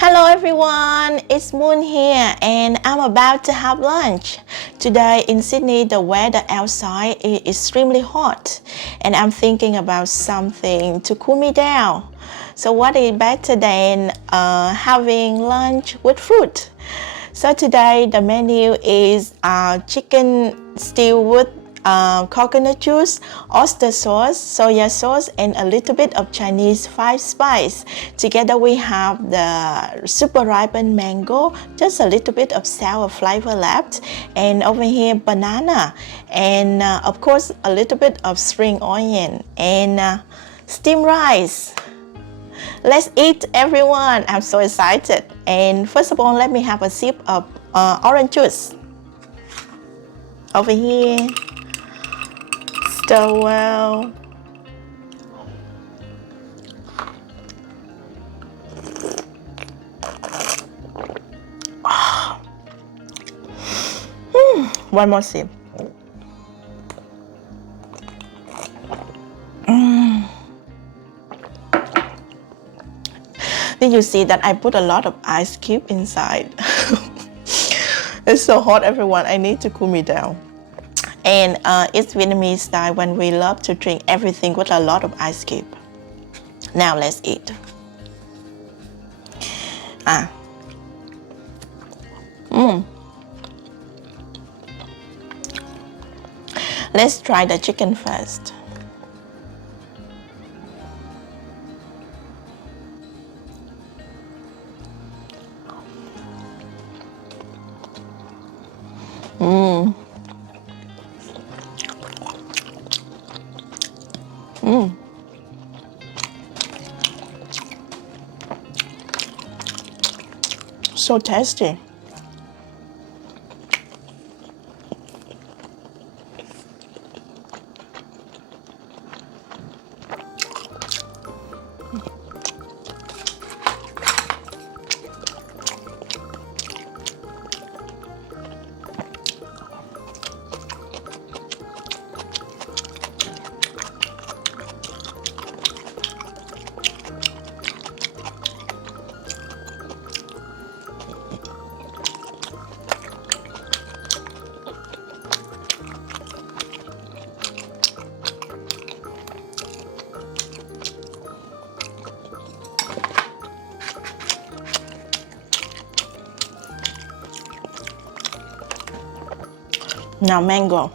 Hello everyone, it's Moon here and I'm about to have lunch. Today in Sydney, the weather outside is extremely hot and I'm thinking about something to cool me down. So what is better than having lunch with fruit? So today the menu is chicken stew with coconut juice, oyster sauce, soya sauce, and a little bit of Chinese 5 spice. Together we have the super ripened mango, just a little bit of sour flavor left, and over here banana, and of course a little bit of spring onion, and steamed rice. Let's eat everyone, I'm so excited. And first of all, let me have a sip of orange juice. Over here. So well. One more sip. Did you see that I put a lot of ice cube inside? It's so hot, everyone. I need to cool me down. And it's Vietnamese style when we love to drink everything with a lot of ice cube. Now let's eat. Let's try the chicken first. So tasty. Now mango.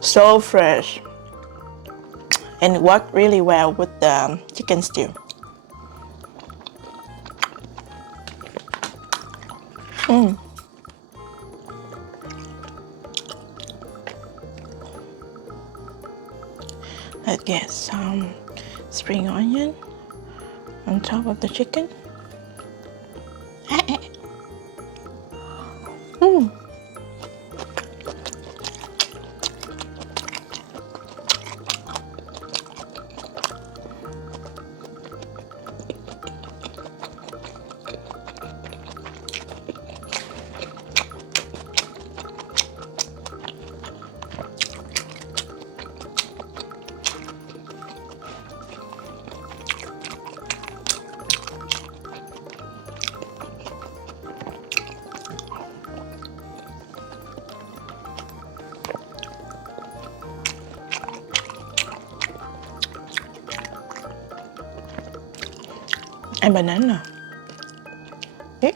So fresh and worked really well with the chicken stew. Let's get some spring onion on top of the chicken. And banana. Okay.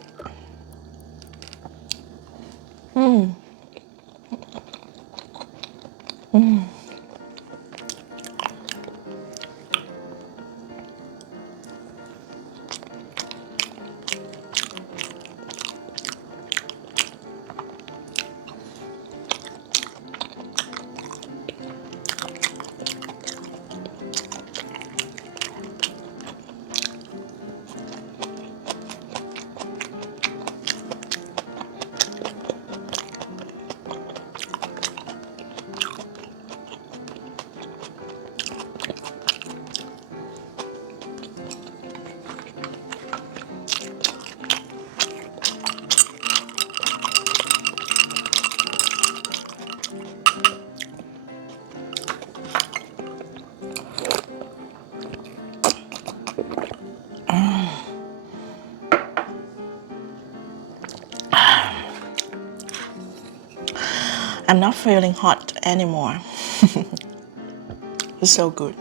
I'm not feeling hot anymore. It's so good.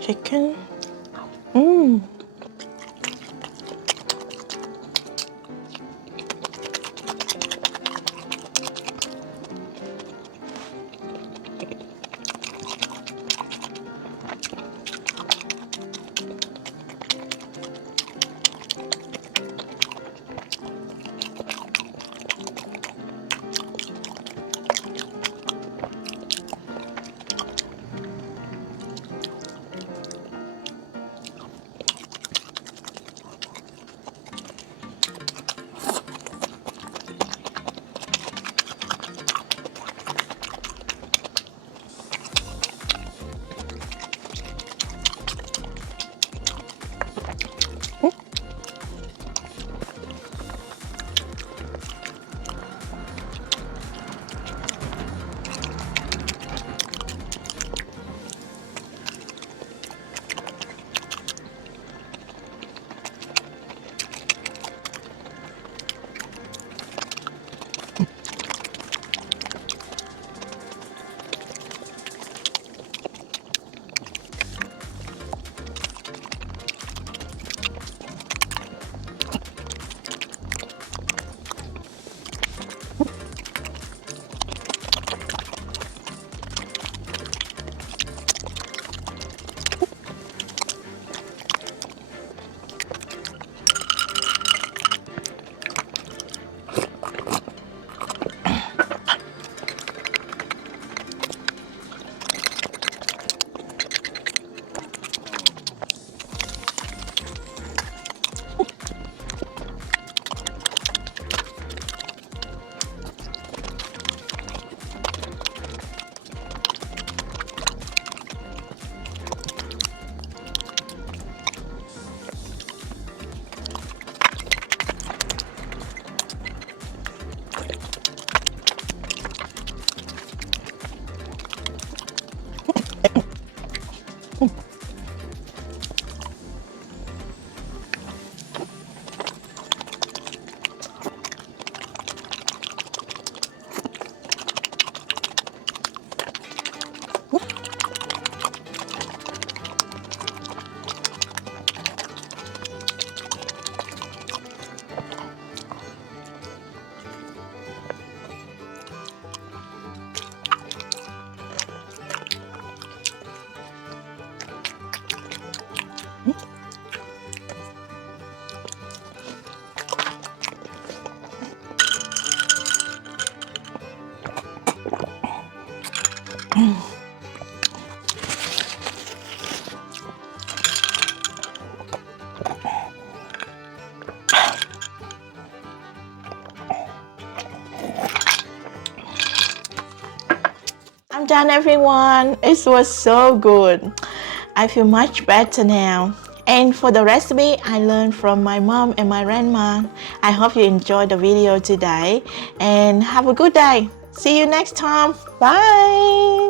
Chicken. I'm done, everyone. It was so good. I feel much better now. And for the recipe I learned from my mom and my grandma. I hope you enjoyed the video today and have a good day. See you next time. Bye.